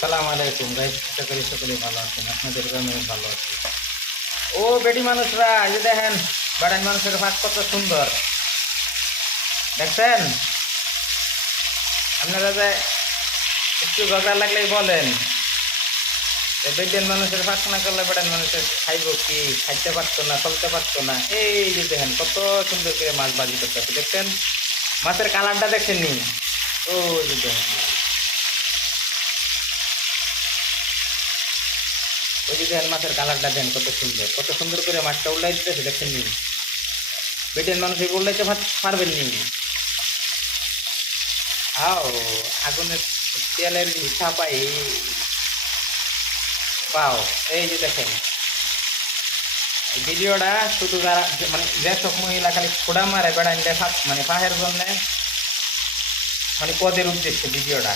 সালাম আলাইকুম গাইস, আশা করি সকলেই ভালো আছেন। আপনাদের গ্রামে ভালো আছি। ও বেটি মানুষরা, এই যে দেখেন বেড়ান মানুষের ভাগ কত সুন্দর দেখছেন। আপনারা যে একটু ঝগড়া লাগলেই বলেন বেটিয়ান মানুষের ভাগ না করলে বেড়ান মানুষের খাইব কি, খাইতে পারতো না, চলতে পারতো না। এই যে দেখেন কত সুন্দর করে মাছ বাজি করতেছে, দেখছেন মাছের কালারটা দেখছেন নি? ও যে দেখেন, ওই যে দেখেন মাছের কালারটা দেন কত সুন্দর করে মাছটা উল্লাই দিতেছে, দেখছেন নি? বেটেন মানুষ এই উল্লাইতে পারবেন নি? আও আগুনের তেলের ছাপাই পাও। এই যে দেখেন এই ভিডিওটা শুধু যারা মানে যেসব মহিলা খালি ফোড়া মারে বেড়াইলে মানে ফাঁহের জন্য, মানে পদের উদ্দেশ্যে ভিডিওটা।